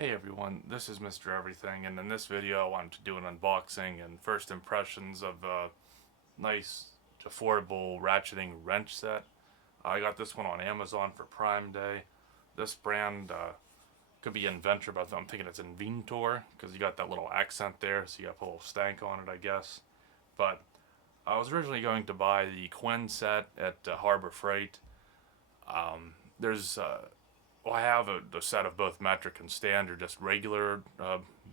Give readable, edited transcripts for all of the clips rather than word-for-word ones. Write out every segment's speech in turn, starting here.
Hey everyone, this is Mr. Everything, and in this video I wanted to do an unboxing and first impressions of a nice, affordable ratcheting wrench set. I got this one on Amazon for Prime Day. This brand could be Enventor, but I'm thinking it's Enventor because you got that little accent there, so you got a little stank on it, I guess. But I was originally going to buy the Quinn set at Harbor Freight. There's Well, I have a set of both metric and standard, just regular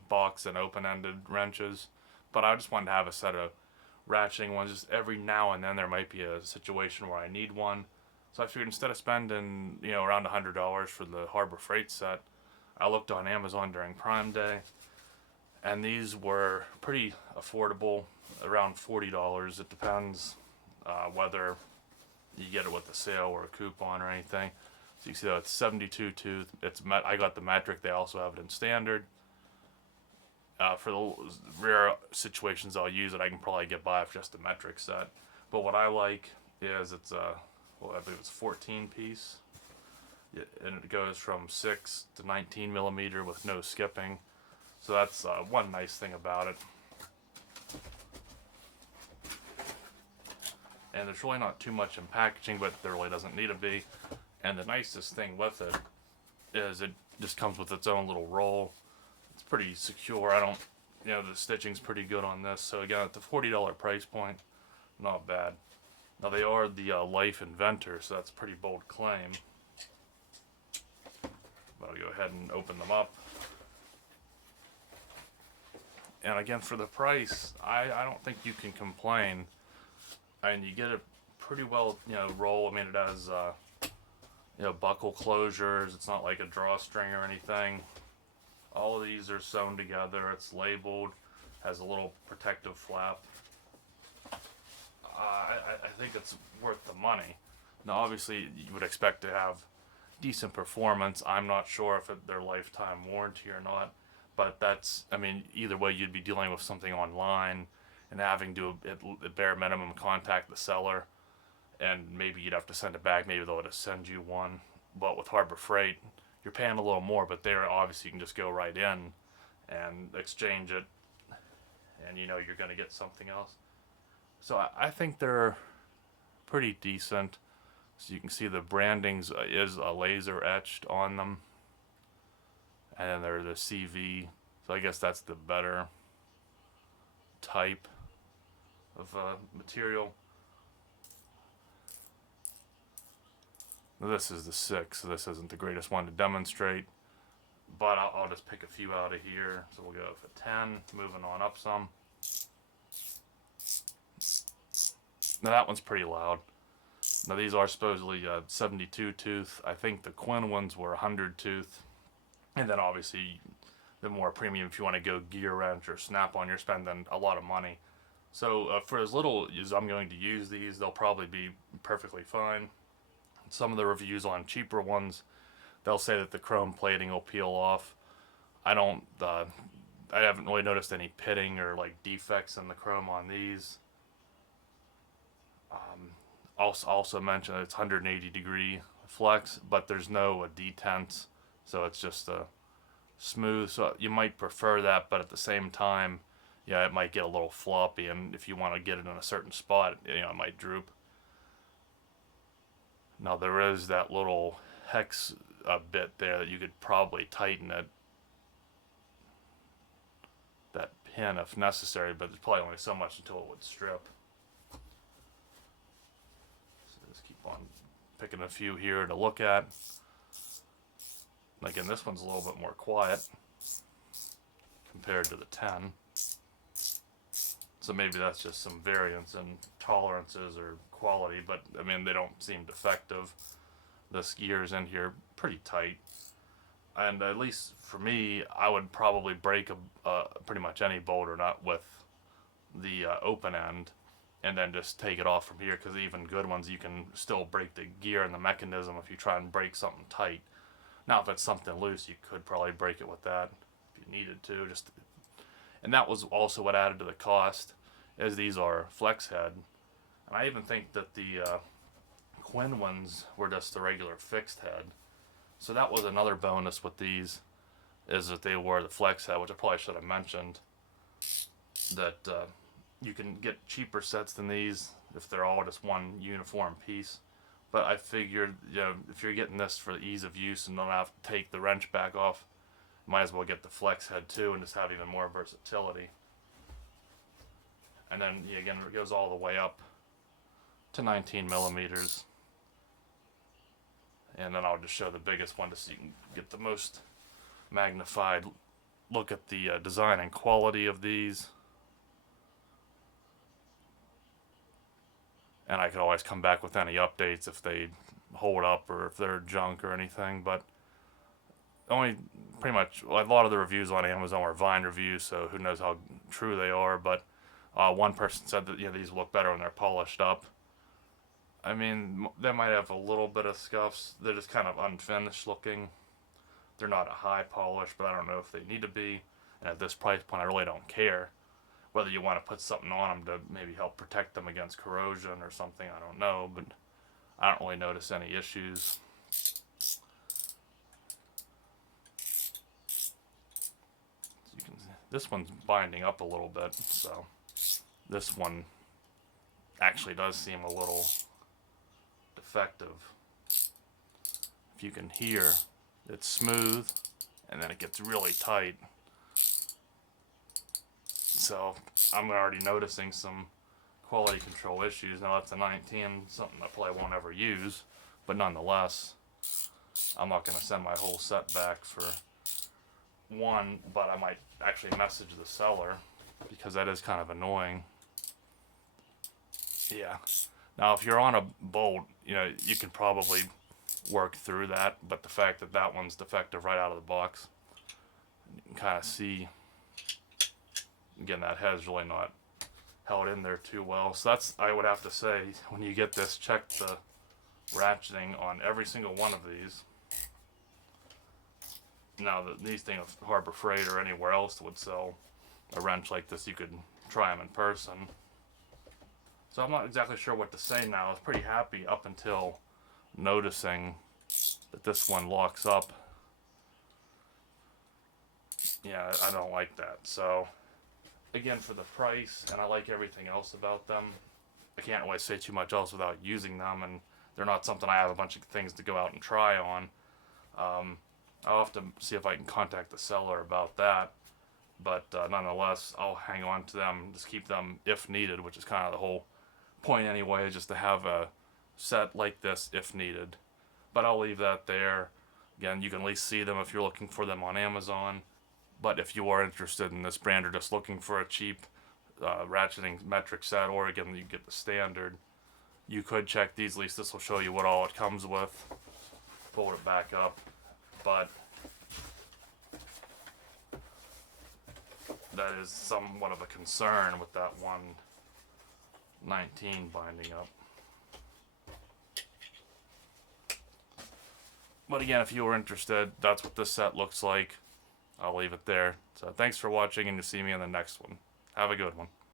box and open-ended wrenches. But I just wanted to have a set of ratcheting ones. Just every now and then there might be a situation where I need one. So I figured instead of spending around $100 for the Harbor Freight set, I looked on Amazon during Prime Day, and these were pretty affordable, around $40. It depends whether you get it with a sale or a coupon or anything. So you see that it's 72 tooth. I got the metric. They also have it in standard. For the rare situations I'll use it, I can probably get by with just a metric set. But what I like is it's I believe it's 14 piece, and it goes from 6 to 19 millimeter with no skipping. So that's one nice thing about it. And there's really not too much in packaging, but there really doesn't need to be. And the nicest thing with it is it just comes with its own little roll. It's pretty secure. The stitching's pretty good on this. So again, at the $40 price point, not bad. Now they are the Life Enventor, so that's a pretty bold claim. But I'll go ahead and open them up. And again, for the price, I don't think you can complain. And you get a pretty well, roll. I mean, it has buckle closures. It's not like a drawstring or anything. All of these are sewn together. It's labeled, has a little protective flap. I think it's worth the money. Now, obviously, you would expect to have decent performance. I'm not sure if they're lifetime warranty or not, but either way, you'd be dealing with something online and having to, at bare minimum, contact the seller. And maybe you'd have to send it back. Maybe they'll just send you one. But with Harbor Freight, you're paying a little more, but there obviously you can just go right in and exchange it, and you're going to get something else. So I think they're pretty decent. So you can see the brandings is a laser etched on them, and then they're the CV. So I guess that's the better type of material. This is the 6, so this isn't the greatest one to demonstrate, but I'll just pick a few out of here. So we'll go for 10, moving on up some. Now that one's pretty loud. Now these are supposedly 72 tooth. I think the Quinn ones were 100 tooth, and then obviously the more premium, if you want to go gear wrench or snap-on, you're spending a lot of money. So for as little as I'm going to use these, they'll probably be perfectly fine. Some of the reviews on cheaper ones, they'll say that the chrome plating will peel off. I haven't really noticed any pitting or like defects in the chrome on these. Also mention that it's 180 degree flex, but there's no detents, so it's just smooth. So you might prefer that, but at the same time, it might get a little floppy, and if you want to get it in a certain spot, it might droop. Now there is that little hex bit there that you could probably tighten that pin if necessary, but there's probably only so much until it would strip. So just keep on picking a few here to look at. And again, this one's a little bit more quiet compared to the 10. So maybe that's just some variance in tolerances or quality, but they don't seem defective. This gear's in here pretty tight, and at least for me, I would probably break pretty much any bolt or nut with the open end, and then just take it off from here. Because even good ones, you can still break the gear and the mechanism if you try and break something tight. Now, if it's something loose, you could probably break it with that if you needed to. And that was also what added to the cost, as these are flex head. And I even think that the Quinn ones were just the regular fixed head. So that was another bonus with these. is that they were the flex head, which I probably should have mentioned. That you can get cheaper sets than these if they're all just one uniform piece. But I figured, if you're getting this for the ease of use and don't have to take the wrench back off, might as well get the flex head too and just have even more versatility. And then again, it goes all the way up to 19 millimeters. And then I'll just show the biggest one so you can get the most magnified look at the design and quality of these. And I could always come back with any updates if they hold up or if they're junk or anything. But only pretty much a lot of the reviews on Amazon were Vine reviews, so who knows how true they are. But one person said that these look better when they're polished up. I mean, they might have a little bit of scuffs. They're just kind of unfinished looking. They're not a high polish, but I don't know if they need to be. And at this price point, I really don't care. Whether you want to put something on them to maybe help protect them against corrosion or something, I don't know. But I don't really notice any issues. You can see, this one's binding up a little bit, so this one actually does seem a little defective. If you can hear, it's smooth and then it gets really tight. So I'm already noticing some quality control issues. Now that's a 19, something I probably won't ever use, but nonetheless, I'm not going to send my whole set back for one, but I might actually message the seller because that is kind of annoying. Yeah. Now if you're on a bolt, you can probably work through that, but the fact that that one's defective right out of the box, you can kind of see. Again, that head's really not held in there too well. So that's, I would have to say, when you get this, check the ratcheting on every single one of these. Now, these things at Harbor Freight or anywhere else would sell a wrench like this, you could try them in person. So I'm not exactly sure what to say now. I was pretty happy up until noticing that this one locks up. Yeah, I don't like that. So again, for the price, and I like everything else about them, I can't really say too much else without using them, and they're not something I have a bunch of things to go out and try on. I'll have to see if I can contact the seller about that, but nonetheless, I'll hang on to them, just keep them if needed, which is kind of the whole point anyway, just to have a set like this if needed. But I'll leave that there. Again, you can at least see them if you're looking for them on Amazon. But if you are interested in this brand or just looking for a cheap ratcheting metric set, or again, you get the standard, you could check these. At least this will show you what all it comes with. Pull it back up. But that is somewhat of a concern with that 119 binding up. But again, if you were interested, that's what this set looks like. I'll leave it there. So thanks for watching, and you'll see me in the next one. Have a good one.